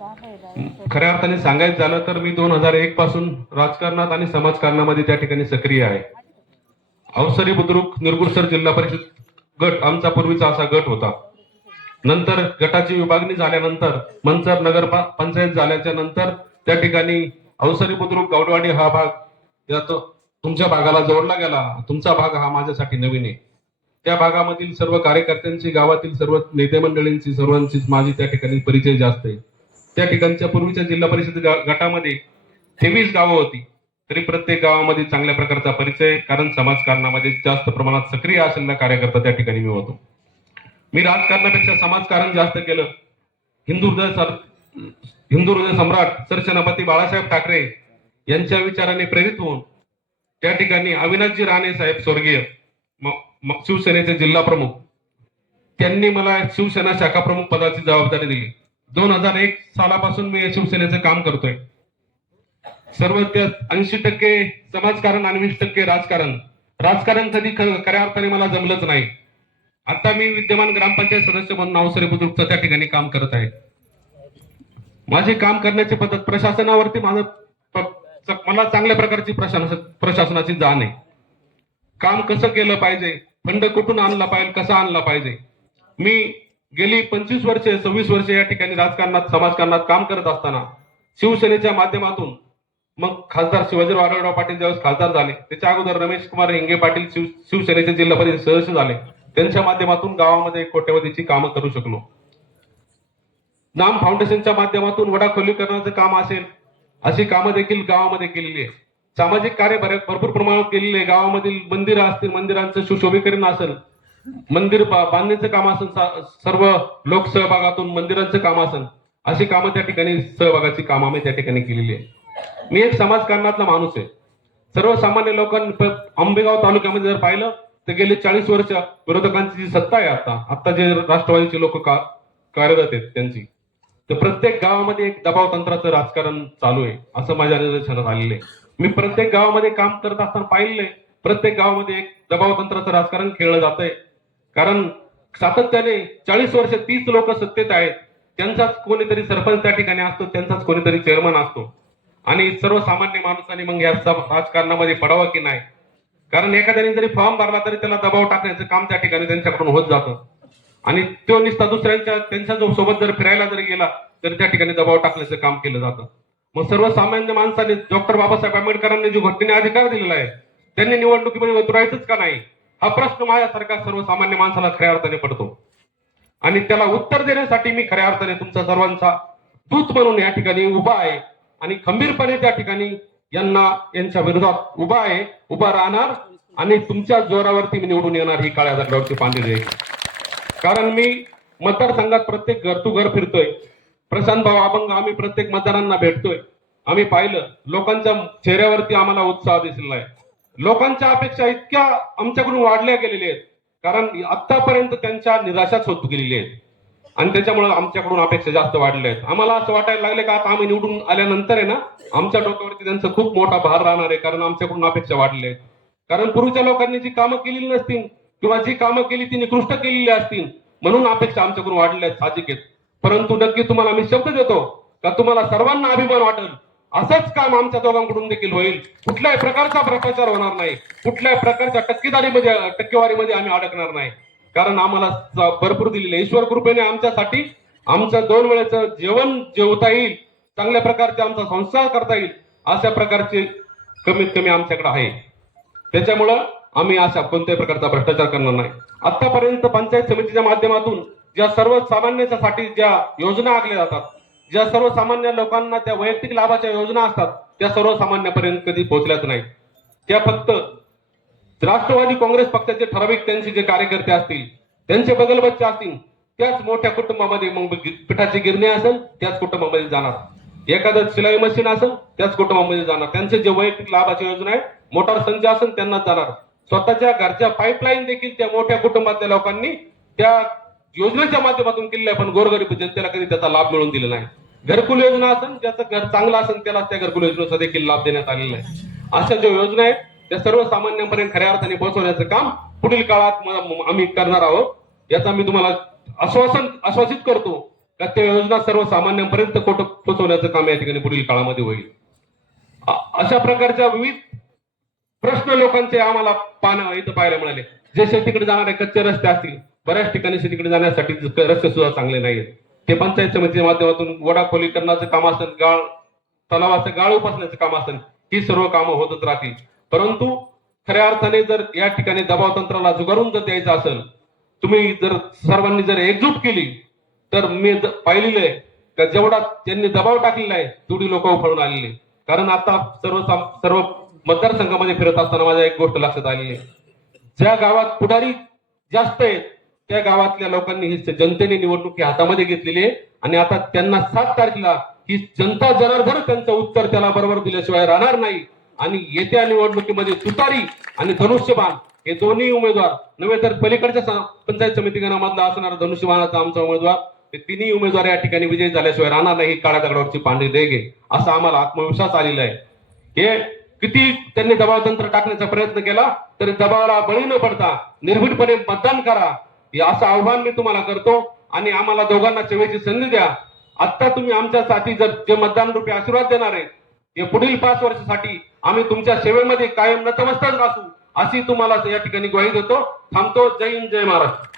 खऱ्या अर्थाने सांगायचं झालं तर मी 2001 पासून राजकारणात आणि समाजकारणामध्ये त्या ठिकाणी सक्रिय आहे. अवसरी बुद्रुक निरगुडसर जिल्हा परिषद गट आमचा पूर्वीचा असा गट होता. नंतर गटाची विभागणी झाल्यानंतर मंचर नगर पंचायत झाल्याच्या नंतर त्या ठिकाणी अवसरी बुद्रुक गौडवाडी हा भाग तुमच्या भागाला जोडला गेला. तुमचा भाग हा माझ्यासाठी नवीन आहे. त्या भागामधील सर्व कार्यकर्त्यांची, गावातील सर्व नेते मंडळींची, सर्वांचीच माझी त्या ठिकाणी परिचय जास्त आहे. त्या ठिकाणच्या पूर्वीच्या जिल्हा परिषद गटामध्ये 23 गावं होती. तरी प्रत्येक गावामध्ये चांगल्या प्रकारचा परिचय, कारण समाजकारणामध्ये जास्त प्रमाणात सक्रिय असलेला कार्यकर्ता त्या ठिकाणी मी होतो. मी राजकारणापेक्षा समाजकारण जास्त केलं. हिंदू हृदय सम्राट सरसेनापती बाळासाहेब ठाकरे यांच्या विचाराने प्रेरित होऊन त्या ठिकाणी अविनाशजी राणे साहेब स्वर्गीय शिवसेनेचे जिल्हा प्रमुख, त्यांनी मला शिवसेना शाखा प्रमुख पदाची जबाबदारी दिली. 2001 सालापासून मी शिवसेनेचं काम करतोय. सर्व त्या 80% समाजकारण आणि 20% राजकारण. राजकारण कधी खऱ्या अर्थाने मला जमलंच नाही. आता मी विद्यमान ग्रामपंचायत सदस्य म्हणून अवसरी बुद्रुकचं त्या ठिकाणी काम करत आहे. माझे काम करण्याची पद्धत, प्रशासनावरती मला चांगल्या प्रकारची प्रशासनाची जाण आहे. काम कसं केलं पाहिजे, फंड कुठून आणला पाहिजे, कसा आणला पाहिजे. मी गेली 25 वर्षे 26 वर्षे या ठिकाणी राजकारणात, समाजकारणात काम करत असताना शिवसेनेच्या माध्यमातून, मग खासदार शिवाजीराव आढळराव पाटील ज्यावेळेस खासदार झाले, त्याच्या अगोदर रमेश कुमार हिंगे पाटील शिवसेनेचे जिल्हा परिषद सदस्य झाले. त्यांच्या माध्यमातून गावामध्ये कोट्यवधीची कामं करू शकलो. नाम फाउंडेशनच्या माध्यमातून वडा खोलीकरणाचं काम असेल, अशी कामं देखील गावामध्ये केलेली आहे. सामाजिक कार्य भरपूर प्रमाणात केलेले आहे. गावामधील मंदिरं असतील, मंदिरांचं सुशोभीकरण असेल, मंदिर बांधण्याचं काम असेल, सर्व लोक सहभागातून मंदिरांचं काम असेल, अशी कामं त्या ठिकाणी, सहभागाची कामं आम्ही त्या ठिकाणी केलेली आहे. मी एक समाजकारणातला माणूस आहे. सर्वसामान्य लोकांनी आंबेगाव तालुक्यामध्ये जर पाहिलं तर गेली 40 वर्ष विरोधकांची जी सत्ता आहे, आता जे राष्ट्रवादीचे लोक कार्यरत आहेत त्यांची, तर प्रत्येक गावामध्ये एक दबाव तंत्राचं राजकारण चालू आहे असं माझ्या निदर्शनास आलेलं आहे. मी प्रत्येक गावामध्ये काम करत असताना पाहिलेलं आहे, प्रत्येक गावामध्ये एक दबाव तंत्राचं राजकारण खेळलं जात आहे. कारण सातत्याने 40 वर्ष 30 लोक सत्तेत आहेत, त्यांचाच कोणीतरी सरपंच त्या ठिकाणी असतो, त्यांचाच कोणीतरी चेअरमन असतो. आणि सर्वसामान्य माणसाने मग या राजकारणामध्ये पडावं की नाही, कारण एखाद्याने जरी फॉर्म भरला तरी त्याला दबाव टाकण्याचं काम त्या ठिकाणी त्यांच्याकडून होत जातं. आणि तो निस्ता त्यांच्या जो सोबत जर फिरायला जरी गेला तर त्या ठिकाणी दबाव टाकण्याचं काम केलं जातं. मग सर्वसामान्य माणसाने, डॉक्टर बाबासाहेब आंबेडकरांनी जो घटनेने अधिकार दिलेला आहे, त्यांनी निवडणुकीमध्ये उतरायचंच का नाही, हा प्रश्न माझ्यासारख्या सर्वसामान्य माणसाला खऱ्या अर्थाने पडतो. आणि त्याला उत्तर देण्यासाठी मी खऱ्या अर्थाने तुमचा सर्वांचा दूत म्हणून या ठिकाणी उभा आहे आणि खंबीरपणे त्या ठिकाणी यांच्या विरोधात उभा राहणार आणि तुमच्या जोरावरती मी निवडून येणार, ही काळ्या दगडावरची पांढरी आहे. कारण मी मतदारसंघात प्रत्येक घर टू घर फिरतोय. प्रशांत भाऊ अभंग आम्ही प्रत्येक मतदारांना भेटतोय. आम्ही पाहिलं लोकांच्या चेहऱ्यावरती आम्हाला उत्साह दिसलेला आहे. लोकांच्या अपेक्षा इतक्या आमच्याकडून वाढल्या गेलेल्या आहेत, कारण आतापर्यंत त्यांच्या निराशाच होत गेलेली आहेत आणि त्याच्यामुळे आमच्याकडून अपेक्षा जास्त वाढल्या आहेत. आम्हाला असं वाटायला लागले का आता आम्ही निवडून आल्यानंतर आहे ना, आमच्या डोक्यावरती त्यांचं खूप मोठा भार राहणार आहे, कारण आमच्याकडून अपेक्षा वाढल्या आहेत. कारण पूर्वीच्या लोकांनी जी कामं केलेली नसतील किंवा जी कामं केली ती निकृष्ट केलेली असतील म्हणून अपेक्षा आमच्याकडून वाढलेल्या आहेत, साहजिक आहेत. परंतु नक्की तुम्हाला मी शब्द देतो का तुम्हाला सर्वांना अभिमान वाटेल असंच काम आमच्या दोघांकडून देखील होईल. कुठल्याही प्रकारचा भ्रष्टाचार होणार नाही, कुठल्याही प्रकारच्या टक्केवारीमध्ये आम्ही अडकणार नाही, कारण आम्हाला भरपूर दिलेले ईश्वर कृपेने आमच्यासाठी आमचं 2 वेळेचं जेवण जेवता येईल, चांगल्या प्रकारचे आमचा संसार करता येईल अशा प्रकारचे कमीत कमी आमच्याकडे आहे. त्याच्यामुळं आम्ही अशा कोणत्याही प्रकारचा भ्रष्टाचार करणार नाही. आतापर्यंत पंचायत समितीच्या माध्यमातून ज्या सर्वसामान्यांसाठी ज्या योजना आखल्या जातात, ज्या सर्वसामान्य लोकांना त्या वैयक्तिक लाभाच्या योजना असतात, त्या सर्वसामान्यांपर्यंत कधी पोहोचल्याच नाही. त्या फक्त राष्ट्रवादी काँग्रेस पक्षाचे ठराविक त्यांचे जे कार्यकर्ते असतील, त्यांचे बगलबच्चे असतील, त्याच मोठ्या कुटुंबामध्ये, मग पिठाची गिरणी असेल त्याच कुटुंबामध्ये जाणार, एखादं सिलाई मशीन असेल त्याच कुटुंबामध्ये जाणार, त्यांचे जे वैयक्तिक लाभाची योजना आहे, मोटार संच असेल त्यांनाच जाणार. स्वतःच्या घरच्या पाईपलाईन देखील त्या मोठ्या कुटुंबातल्या लोकांनी त्या योजनेच्या माध्यमातून केलेल्या, पण गोरगरीब जनतेला कधी त्याचा लाभ मिळून दिला नाही. घरकुल योजना असेल, ज्याचं घर चांगलं असेल त्याला त्या घरकुल योजनेचा देखील लाभ देण्यात आलेला आहे. अशा ज्या योजना आहेत त्या सर्वसामान्यांपर्यंत खऱ्या अर्थाने पोहोचवण्याचं काम पुढील काळात आम्ही करणार आहोत, याचा मी तुम्हाला आश्वासित करतो का त्या योजना सर्वसामान्यांपर्यंत पोहोचवण्याचं काम या ठिकाणी पुढील काळामध्ये होईल. अशा प्रकारच्या विविध प्रश्न लोकांचे आम्हाला इथं पाहायला मिळाले. जे शेतीकडे जाणारे कच्चे रस्ते असतील, बऱ्याच ठिकाणी शेतीकडे जाण्यासाठी रस्ते सुद्धा चांगले नाहीत. ते पंचायत समितीच्या माध्यमातून वडा खोलीकरणाचं काम असेल, तलावाचं गाळ उपसण्याचं काम असेल, ही सर्व कामं होतच राहतील. परंतु खऱ्या अर्थाने जर या ठिकाणी दबाव तंत्राला जुगारून जर द्यायचं असेल, तुम्ही जर सर्वांनी जर एकजूट केली, तर मी पाहिलेलं आहे का जेवढा त्यांनी दबाव टाकलेला आहे तेवढी लोक उफळून आलेली. कारण आता सर्व मतदारसंघामध्ये फिरत असताना माझ्या एक गोष्ट लक्षात आलेली आहे. ज्या गावात पुढारी जास्त आहेत त्या गावातल्या लोकांनी ही जनतेने निवडणुकी हातामध्ये घेतलेली आहे आणि आता त्यांना 7 तारखेला ही जनता जनार्दन त्यांचं उत्तर त्याला बरोबर दिल्याशिवाय राहणार नाही. आणि येत्या निवडणुकीमध्ये तुतारी आणि धनुष्यबाण हे दोन्ही उमेदवार नव्हे तर पलीकडच्या पंचायत समिती गणामधला असणारा धनुष्यबाणाचा आमचा उमेदवार, ते तिन्ही उमेदवार या ठिकाणी विजयी झाल्याशिवाय राहणार नाही. काळ्या दगडावरची पांढरी रेघ आहे असा आम्हाला आत्मविश्वास आलेला आहे. हे किती त्यांनी दबाव तंत्र टाकण्याचा प्रयत्न केला तरी दबावाला बळी न पडता निर्भीडपणे मतदान करा हे असं आव्हान मी तुम्हाला करतो. आणि आम्हाला दोघांना सेवेची संधी द्या. आता तुम्ही आमच्यासाठी जर जे मतदान रूपी आशीर्वाद देणार आहे हे पुढील 5 वर्षासाठी आम्ही तुमच्या सेवेमध्ये कायम नतमस्तक असू अशी तुम्हाला या ठिकाणी ग्वाही देतो. थांबतो. जय हिंद, जय महाराष्ट्र.